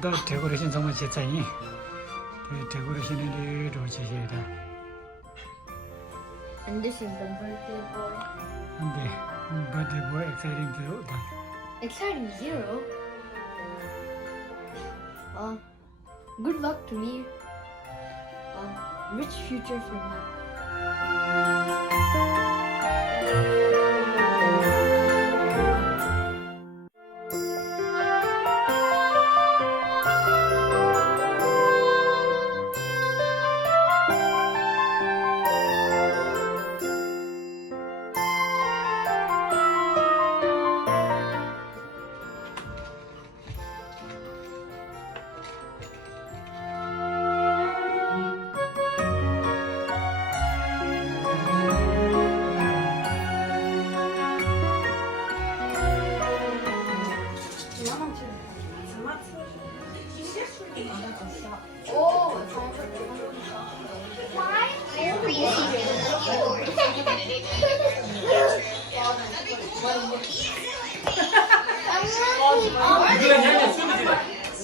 더 데코레이션 정말 제짜니 데코레이션을 로지해라. And this is the birthday boy. 근데 birthday boy exciting to that. Exciting zero. Good luck to me. Rich future for me.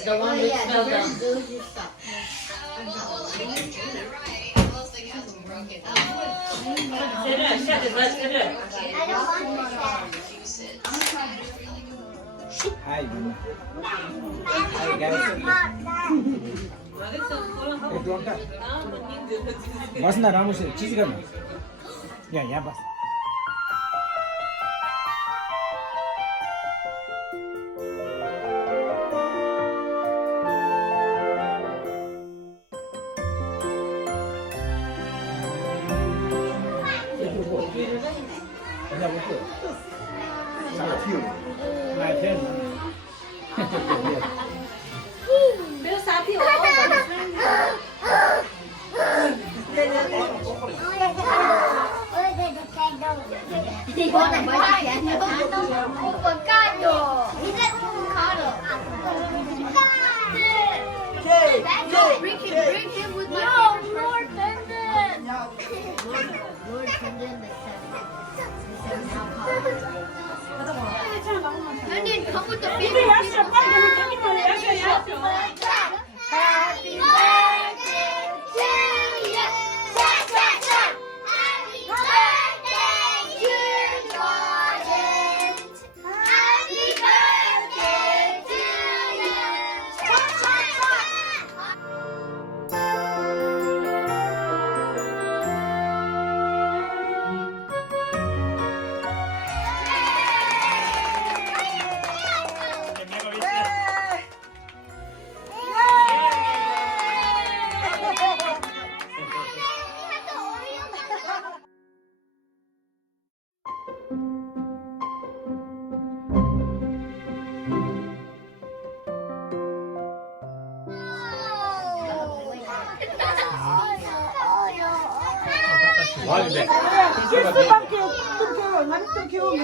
The one which fell down. Hi, hi guys. बस न राम्रोसित चिज गर्नु यहाँ बस मेरो साथी हो Bring him with my Lord Tendon. Lord Tendon, the seven Tendon, come with the baby. Happy birthday to you. Happy birthday to Gordon. Happy birthday to you. 실수밖에 없어. 완전 귀여워.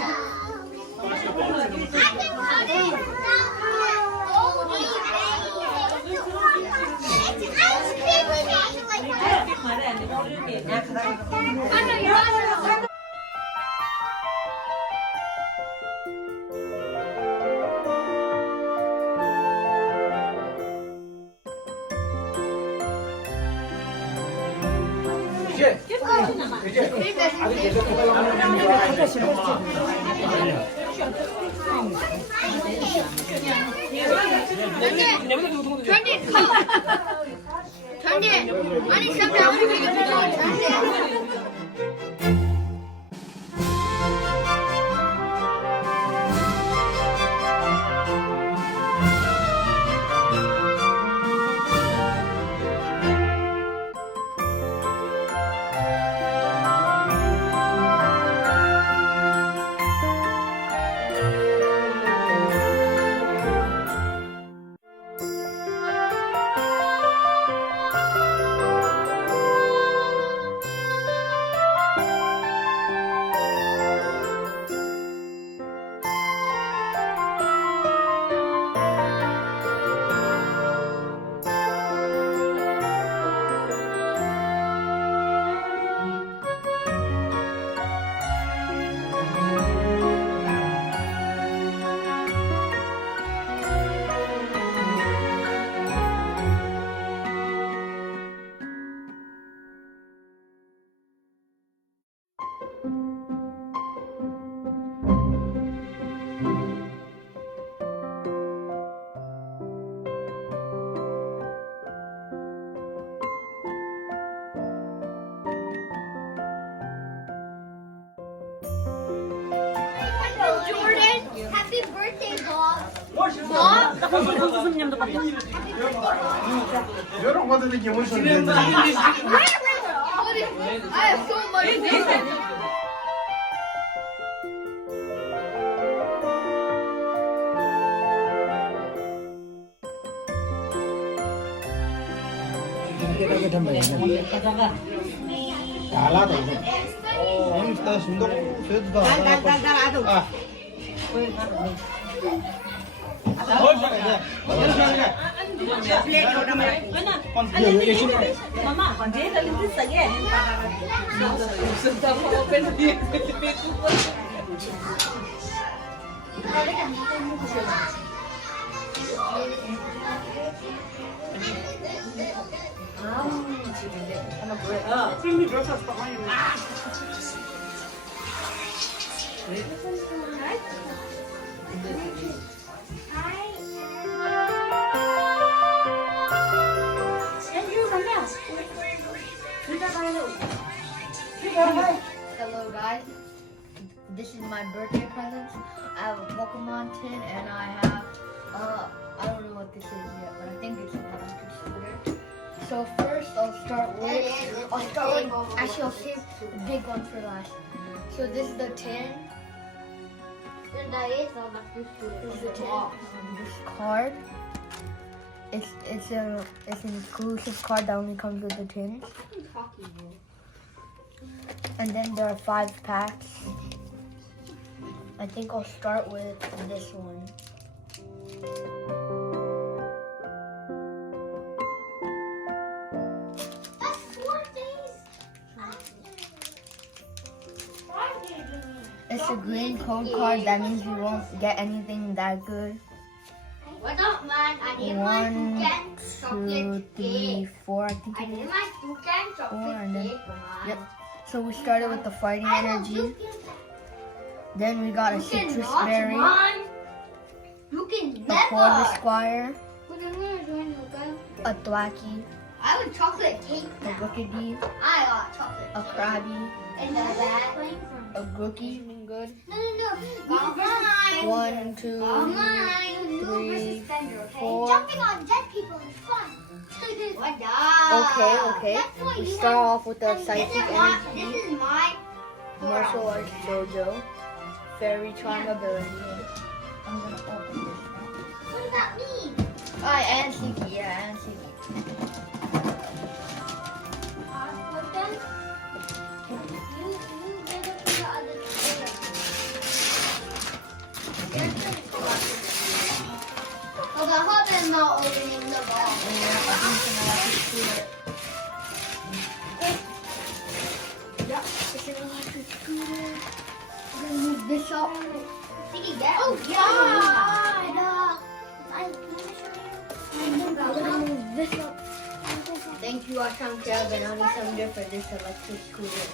Tendon, I need some down to make it. 선생님도 봤죠? 이런 것도 되게 멋있는데. I have so much food. 달라다 이거. 아니 나 순덕 쇠도 다. 아. Mama, dia dah lintas lagi. Hello guys, this is my birthday present. I have a Pokemon tin and I have, I don't know what this is yet, but I think it's an electric scooter. So first I'll start with, actually I'll save the big one for last. So this is the tin. This is the tin. This card. It's an exclusive card that only comes with the tin. And then there are 5 packs. I think I'll start with this one. It's a green code card. That means we won't get anything that good. What up, man? I need my 1, 2, 3, 4. I think I it need is. my toucan chocolate and then- cake, man. Yep. So we started with the fighting energy. Then we got a You citrus cannot, berry, man. You can a Corvus never. Squire, a Thwacky, I have a chocolate cake a now. Rookidee, I got chocolate. a Krabby, And that. a Grookie. Good. No. Come on. 1, 2, Come on. You know 3, versus Thunder, okay? 4. Jumping on dead people is fun. What the? Okay. That's what We you start have- off with the This psychic is my. energy, This is my. martial arts JoJo, fairy charm ability. I'm gonna open this. What does that mean? Alright, and Siki, yeah, and Siki. But then you get it to the other player. Hold on, I'm not opening the ball. And then a decent electric scooter. Yeah, it's an electric scooter. We're gonna move this up. Oh God! We're gonna move this up. Thank you, Asham Krab, and I need some for this electric scooter.